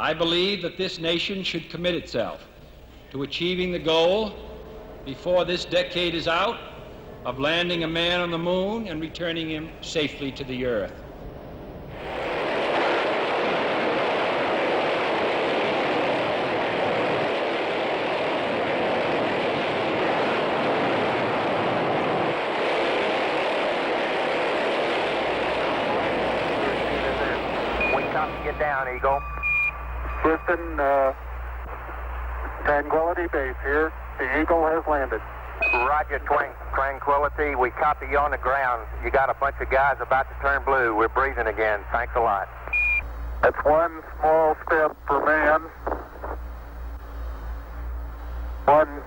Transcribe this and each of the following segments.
I believe that this nation should commit itself to achieving the goal, before this decade is out, of landing a man on the moon and returning him safely to the Earth. Get down, Eagle. Houston, Tranquility Base here. The Eagle has landed. Roger, Tranquility. We copy you on the ground. You got a bunch of guys about to turn blue. We're breathing again. Thanks a lot. That's one small step for man, one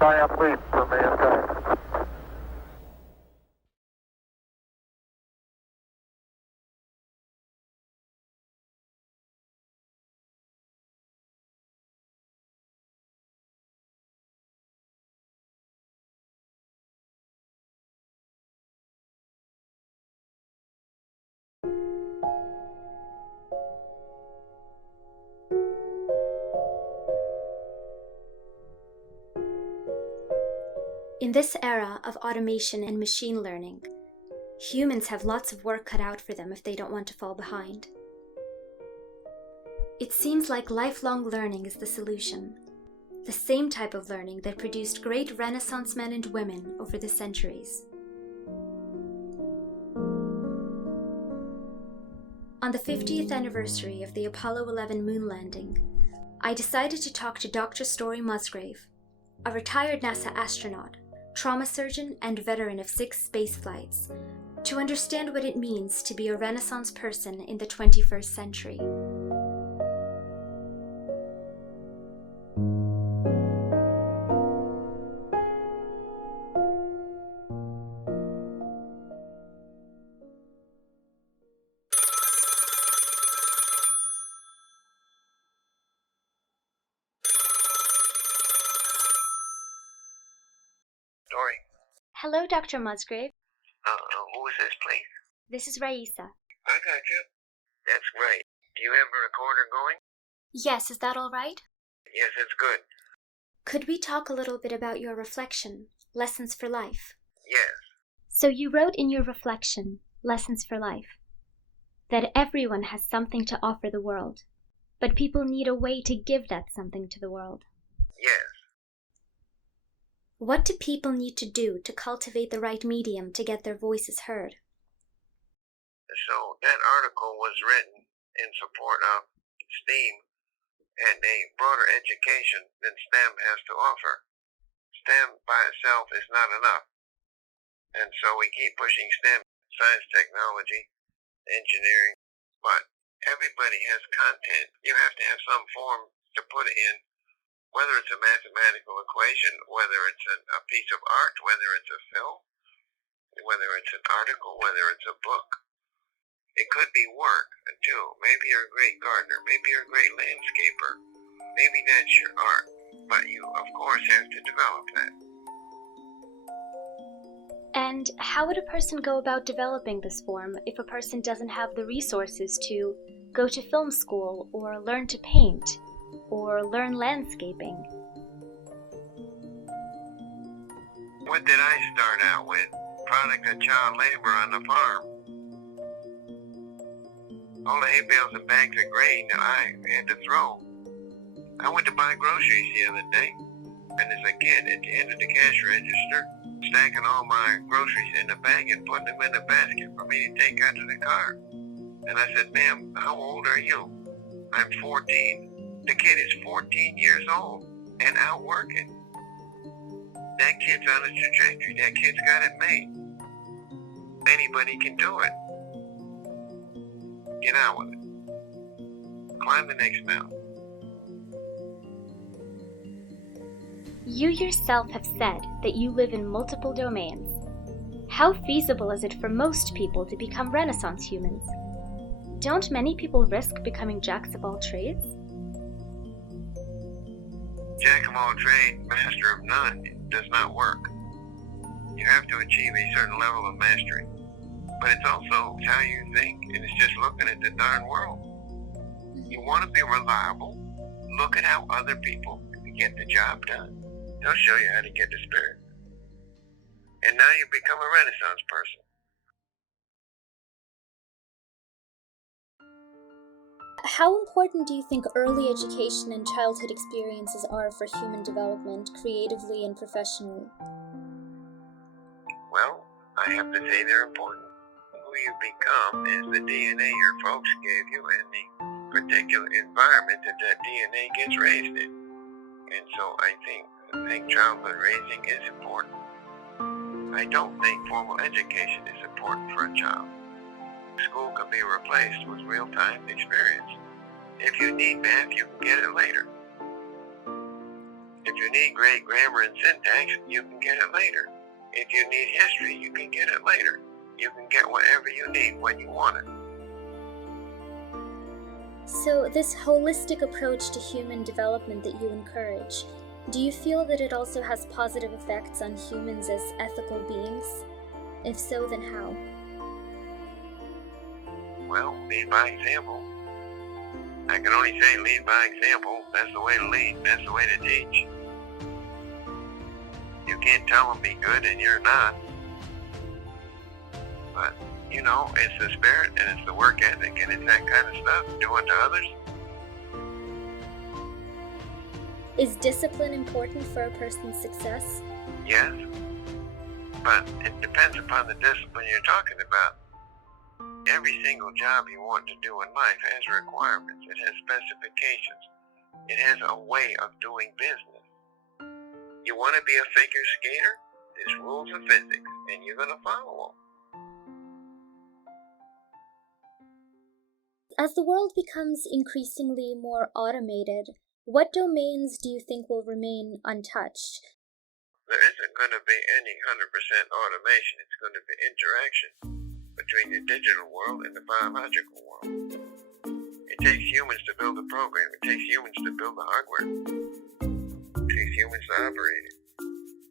giant leap for mankind. In this era of automation and machine learning, humans have lots of work cut out for them if they don't want to fall behind. It seems like lifelong learning is the solution, the same type of learning that produced great Renaissance men and women over the centuries. On the 50th anniversary of the Apollo 11 moon landing, I decided to talk to Dr. Story Musgrave, a retired NASA astronaut, trauma surgeon, and veteran of 6 space flights, to understand what it means to be a Renaissance person in the 21st century. Story. Hello, Dr. Musgrave. Who is this, please? This is Raisa. I got you. That's great. Do you have a recorder going? Yes, is that all right? Yes, it's good. Could we talk a little bit about your reflection, Lessons for Life? Yes. So you wrote in your reflection, Lessons for Life, that everyone has something to offer the world, but people need a way to give that something to the world. Yes. What do people need to do to cultivate the right medium to get their voices heard? So that article was written in support of STEAM and a broader education than STEM has to offer. STEM by itself is not enough. And so we keep pushing STEM, science, technology, engineering, but everybody has content. You have to have some form to put it in, whether it's a mathematical equation, whether it's a piece of art, whether it's a film, whether it's an article, whether it's a book. It could be work, too. Maybe you're a great gardener. Maybe you're a great landscaper. Maybe that's your art. But you, of course, have to develop that. And how would a person go about developing this form if a person doesn't have the resources to go to film school or learn to paint or learn landscaping? What did I start out with? Product of child labor on the farm. All the hay bales and bags of grain that I had to throw. I went to buy groceries the other day, and as a kid at the end of the cash register, stacking all my groceries in a bag and putting them in a basket for me to take out to the car. And I said, "Ma'am, how old are you?" "I'm 14. The kid is 14 years old and out working. That kid's on a trajectory. That kid's got it made. Anybody can do it. Get out with it. Climb the next mountain." You yourself have said that you live in multiple domains. How feasible is it for most people to become Renaissance humans? Don't many people risk becoming jacks of all trades? Jack of all trades, master of none does not work. You have to achieve a certain level of mastery. But it's also how you think, and it's just looking at the darn world. You want to be reliable, look at how other people get the job done. They'll show you how to get the spirit. And now you become a Renaissance person. How important do you think early education and childhood experiences are for human development, creatively and professionally? Well, I have to say they're important. Who you become is the DNA your folks gave you and the particular environment that DNA gets raised in. And so I think childhood raising is important. I don't think formal education is important for a child. School can be replaced with real-time experience. If you need math, you can get it later. If you need great grammar and syntax, you can get it later. If you need history, you can get it later. You can get whatever you need when you want it. So, this holistic approach to human development that you encourage, do you feel that it also has positive effects on humans as ethical beings? If so, then how? Well, lead by example. I can only say lead by example. That's the way to lead. That's the way to teach. You can't tell them be good and you're not. But, you know, it's the spirit and it's the work ethic and it's that kind of stuff. Do unto others. Is discipline important for a person's success? Yes. But it depends upon the discipline you're talking about. Every single job you want to do in life has requirements. It has specifications. It has a way of doing business. You want to be a figure skater? There's rules of physics, and you're going to follow them. As the world becomes increasingly more automated, what domains do you think will remain untouched? There isn't going to be any 100% automation. It's going to be interaction between the digital world and the biological world. It takes humans to build a program. It takes humans to build the hardware. It takes humans to operate it.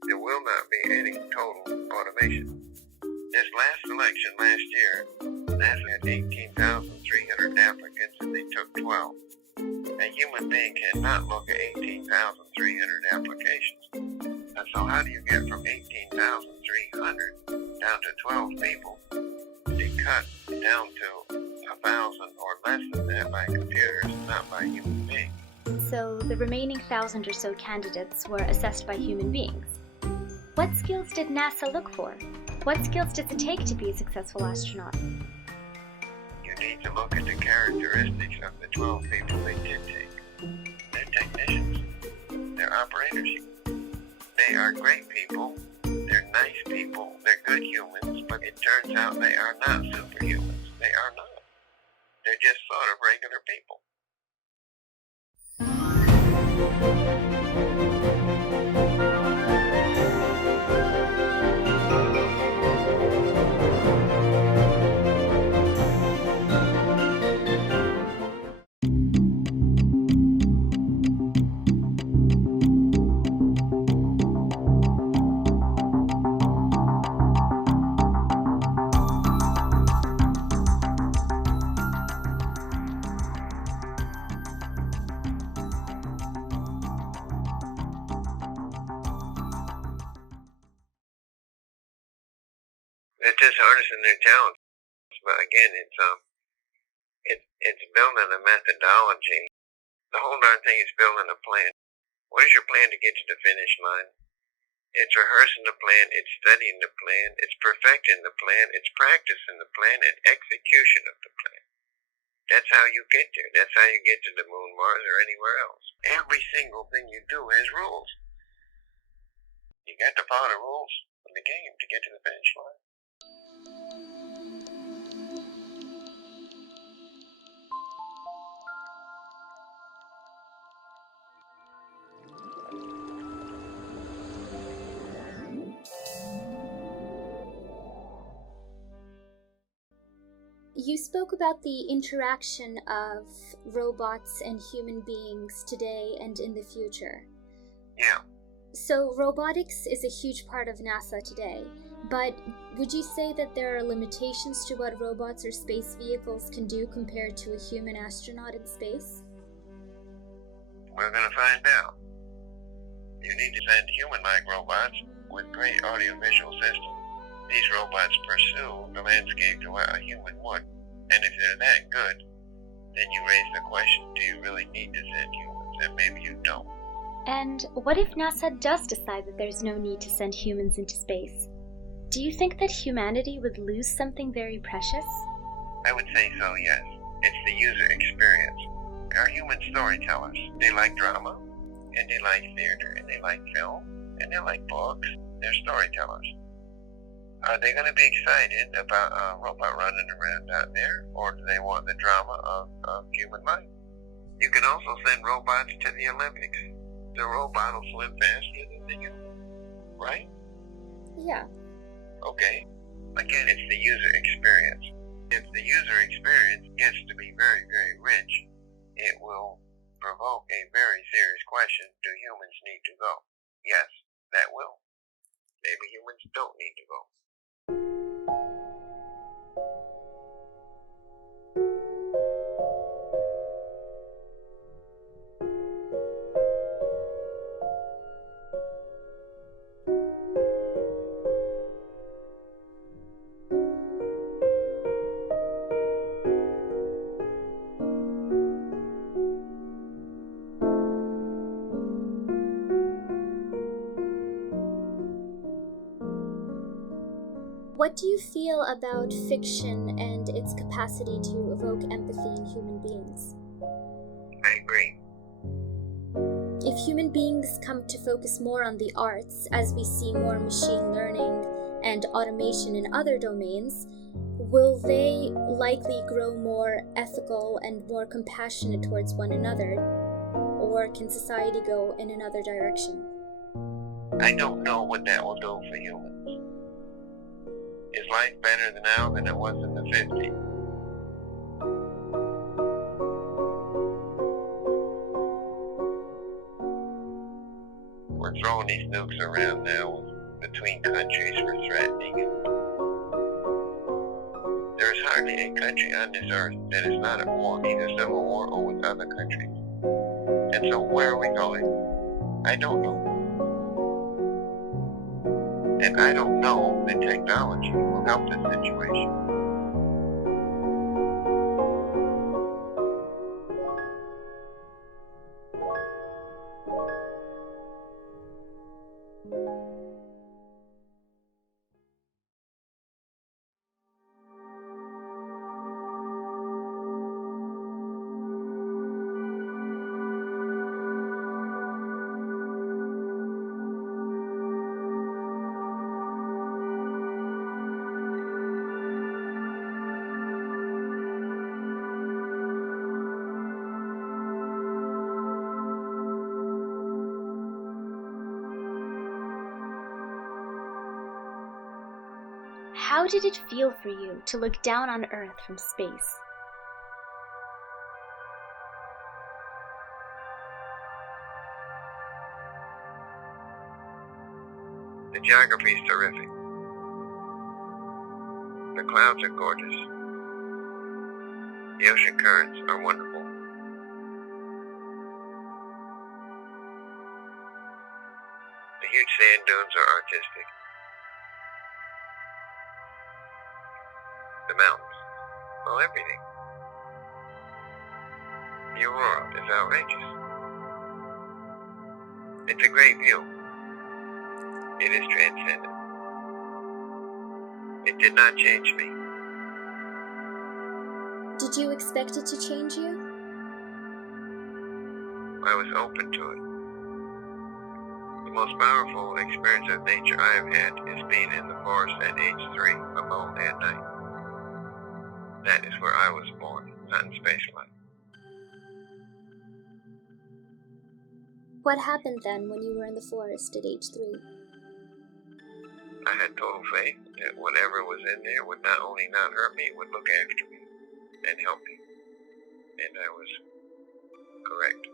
There will not be any total automation. This last election last year, NASA had 18,300 applicants and they took 12. A human being cannot look at 18,300 applications. And so how do you get from 18,300 down to 12 people? They cut down to 1,000 or less than that by computers, not by human beings. So the remaining 1,000 or so candidates were assessed by human beings. What skills did NASA look for? What skills does it take to be a successful astronaut? You need to look at the characteristics of the 12 people they did take. They're technicians. They're operators. They are great people. They're nice people. They're good humans, but it turns out they are not superhumans. They are not. They're just sort of regular people. They're just harnessing their talents. But again, it's building a methodology. The whole darn thing is building a plan. What is your plan to get to the finish line? It's rehearsing the plan, it's studying the plan, it's perfecting the plan, it's practicing the plan, and execution of the plan. That's how you get there. That's how you get to the moon, Mars, or anywhere else. Every single thing you do has rules. You got to follow the rules of the game to get to the finish line. You spoke about the interaction of robots and human beings today and in the future. Yeah. So robotics is a huge part of NASA today, but would you say that there are limitations to what robots or space vehicles can do compared to a human astronaut in space? We're going to find out. You need to send human-like robots with great audiovisual systems. These robots pursue the landscape the way a human would. And if they're that good, then you raise the question, do you really need to send humans? And maybe you don't. And what if NASA does decide that there's no need to send humans into space? Do you think that humanity would lose something very precious? I would say so, yes. It's the user experience. Our human storytellers, they like drama, and they like theater, and they like film, and they like books. They're storytellers. Are they going to be excited about a robot running around out there, or do they want the drama of human life? You can also send robots to the Olympics. The robot will swim faster than the human, right? Yeah. Okay. Again, it's the user experience. If the user experience gets to be very, very rich, it will provoke a very serious question, do humans need to go? Yes, that will. Maybe humans don't need to go. What do you feel about fiction and its capacity to evoke empathy in human beings? I agree. If human beings come to focus more on the arts, as we see more machine learning and automation in other domains, will they likely grow more ethical and more compassionate towards one another? Or can society go in another direction? I don't know what that will do for humans. Is life better now than it was in the 50s? We're throwing these nukes around now between countries for threatening it. There is hardly a country on this earth that is not at war, either civil war or with other countries. And so where are we going? I don't know. And I don't know that technology will help this situation. How did it feel for you to look down on Earth from space? The geography is terrific. The clouds are gorgeous. The ocean currents are wonderful. The huge sand dunes are artistic. The mountains, well, everything. The aurora is outrageous. It's a great view. It is transcendent. It did not change me. Did you expect it to change you? I was open to it. The most powerful experience of nature I have had is being in the forest at age 3, alone at night. That is where I was born, not in spaceflight. What happened then when you were in the forest at age 3? I had total faith that whatever was in there would not only not hurt me, would look after me and help me. And I was correct.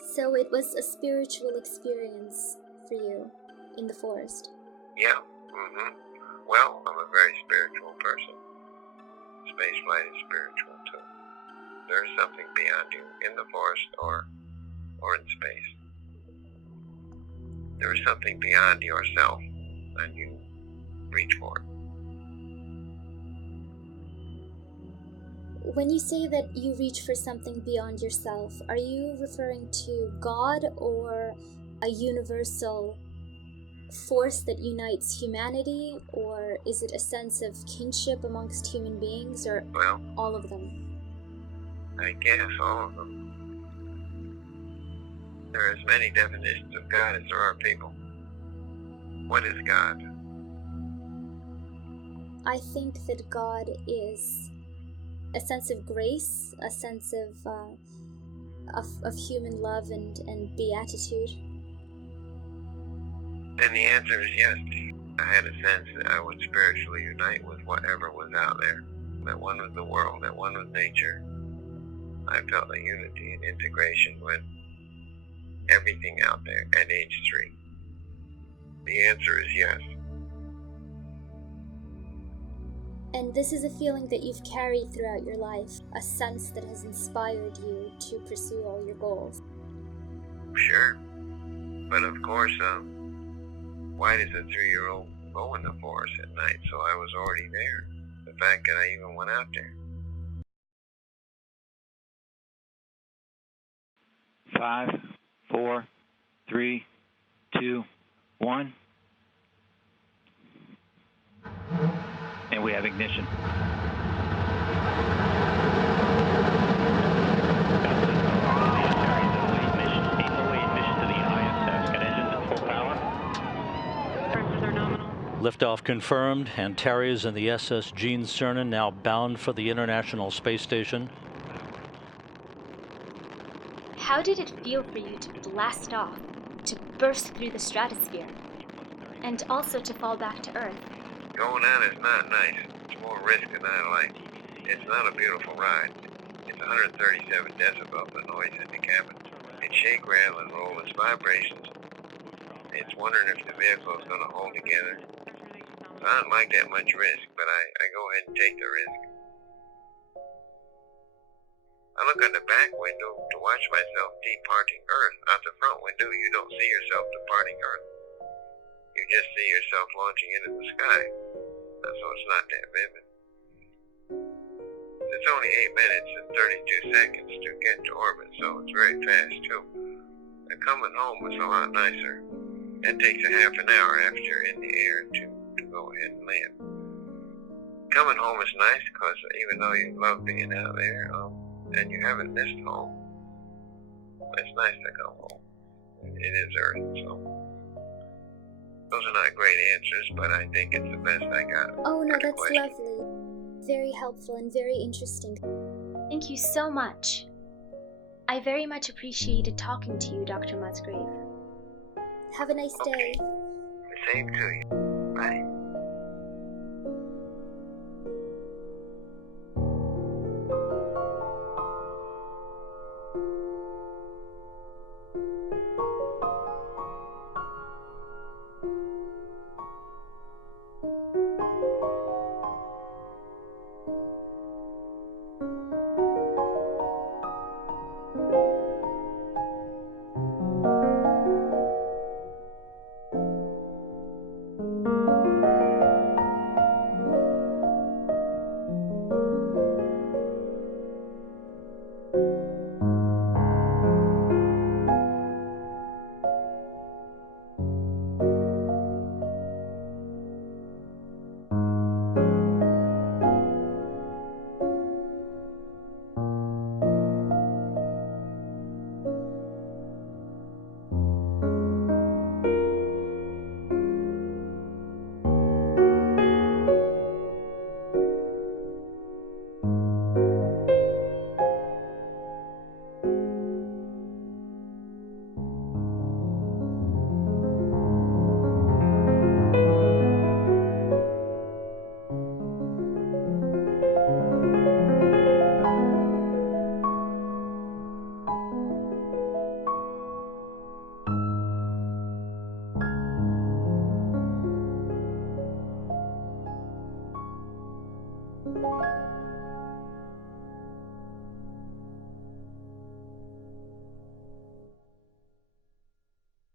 So it was a spiritual experience for you in the forest. Yeah. Well, I'm a very spiritual person. Spaceflight is spiritual too. There is something beyond you in the forest or in space. There is something beyond yourself, and you reach for it. When you say that you reach for something beyond yourself, are you referring to God or a universal force that unites humanity, or is it a sense of kinship amongst human beings, or Well, all of them? I guess all of them. There are as many definitions of God as there are people. What is God? I think that God is a sense of grace, a sense of human love and beatitude. And the answer is yes. I had a sense that I would spiritually unite with whatever was out there. That one was the world, that one was nature. I felt a unity and integration with everything out there at age 3. The answer is yes. And this is a feeling that you've carried throughout your life, a sense that has inspired you to pursue all your goals. Sure. But of course, why does a 3-year-old go in the forest at night? So I was already there. The fact that I even went out there. 5, 4, 3, 2, 1. And we have ignition. Liftoff confirmed. Antares and the SS Gene Cernan now bound for the International Space Station. How did it feel for you to blast off, to burst through the stratosphere, and also to fall back to Earth? Going out is not nice. It's more risk than I like. It's not a beautiful ride. It's 137 decibels of noise in the cabin. It shake, rattle, and roll its vibrations. It's wondering if the vehicle is going to hold together. So I don't like that much risk, but I go ahead and take the risk. I look out the back window to watch myself departing Earth. Out the front window, you don't see yourself departing Earth. You just see yourself launching into the sky. So it's not that vivid. It's only 8 minutes and 32 seconds to get to orbit, so it's very fast too. And coming home was a lot nicer. It takes a half an hour after you're in the air to go ahead and land. Coming home is nice because even though you love being out there, and you haven't missed home, it's nice to come home. It is Earth, so those are not great answers, but I think it's the best I got. Oh no, that's lovely. Very helpful and very interesting. Thank you so much. I very much appreciated talking to you, Dr. Musgrave. Have a nice day. The same to you. Bye.